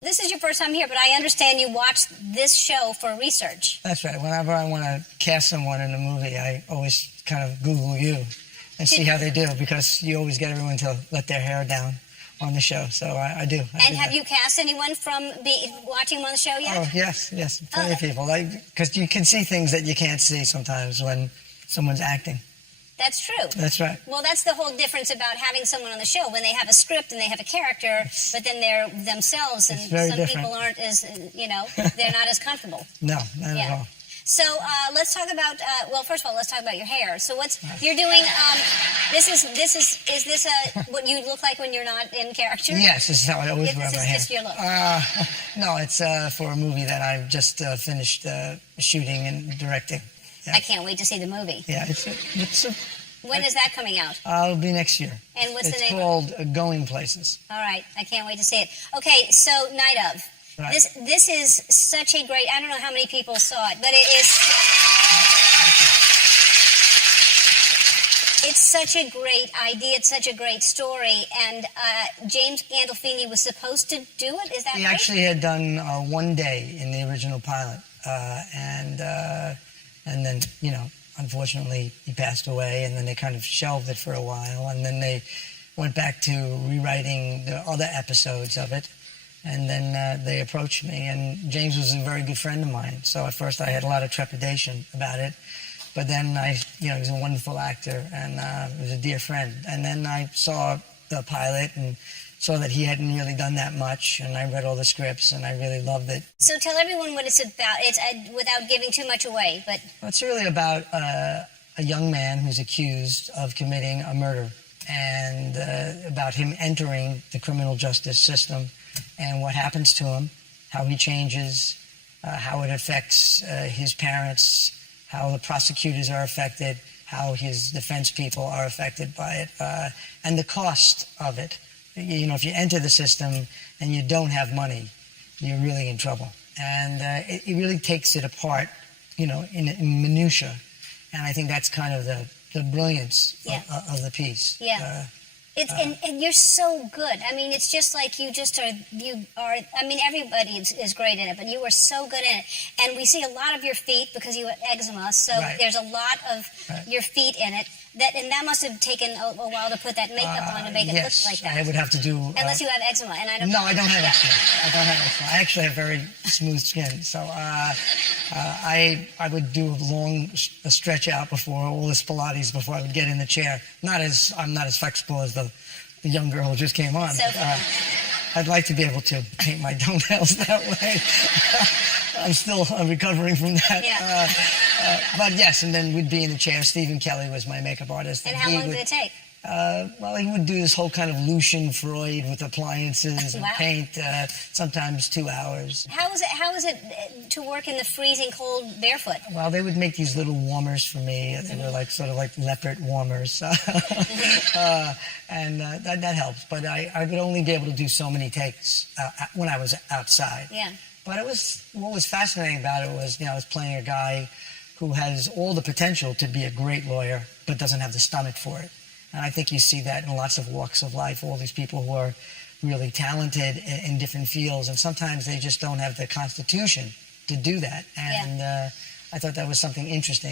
This is your first time here, but I understand you watched this show for research. That's right. Whenever I want to cast someone in a movie, I always kind of Google you and see how they do, because you always get everyone to let their hair down on the show. So I do. And have you cast anyone from watching them on the show yet? Oh, yes. Plenty of people. Because you can see things that you can't see sometimes when someone's acting. That's true. That's right. Well, that's the whole difference about having someone on the show. When they have a script and they have a character, but then they're themselves, and some people aren't as, they're not as comfortable. No, not at all. So let's talk about, well, first of all, let's talk about your hair. So you're doing, is this what you look like when you're not in character? Yes, this is how I always wear my hair. This is just your look? No, it's for a movie that I've just finished shooting and directing. Yeah. I can't wait to see the movie. Yeah, when is that coming out? It'll be next year. And what's the name? It's called Going Places. All right, I can't wait to see it. Okay, so Night Of. Right. This is such a great, I don't know how many people saw it, but it is, it's such a great idea, it's such a great story, and James Gandolfini was supposed to do it, is that right? He actually had done one day in the original pilot, and then, unfortunately he passed away, and then they kind of shelved it for a while, and then they went back to rewriting the other episodes of it. And then they approached me, and James was a very good friend of mine. So at first I had a lot of trepidation about it, but then he was a wonderful actor and was a dear friend. And then I saw the pilot and saw that he hadn't really done that much, and I read all the scripts, and I really loved it. So tell everyone what it's about. It's without giving too much away, but it's really about a young man who's accused of committing a murder, and about him entering the criminal justice system and what happens to him, how he changes, how it affects his parents, how the prosecutors are affected, how his defense people are affected by it, and the cost of it. If you enter the system and you don't have money, you're really in trouble. And it really takes it apart, in minutia. And I think that's kind of the brilliance of the piece. Yeah. And you're so good. I mean, it's just like you are, I mean, everybody is great in it, but you are so good in it. And we see a lot of your feet because you have eczema, so there's a lot of your feet in it. And that must have taken a while to put that makeup on to make it look like that. I would have to do... Unless you have eczema. And I don't No, I don't have eczema. I actually have very smooth skin. So I would do a stretch out before all this Pilates before I would get in the chair. I'm not as flexible as the young girl who just came on. So I'd like to be able to paint my toenails that way. I'm still recovering from that. Yeah. But yes, and then we'd be in the chair. Stephen Kelly was my makeup artist. And how long did it take? Well, he would do this whole kind of Lucian Freud with appliances and paint, sometimes 2 hours. How is it to work in the freezing cold barefoot? Well, they would make these little warmers for me. They were sort of like leopard warmers. And that helps. But I would only be able to do so many takes when I was outside. Yeah. But what was fascinating about it was, I was playing a guy who has all the potential to be a great lawyer, but doesn't have the stomach for it. And I think you see that in lots of walks of life, all these people who are really talented in different fields, and sometimes they just don't have the constitution to do that. And I thought that was something interesting.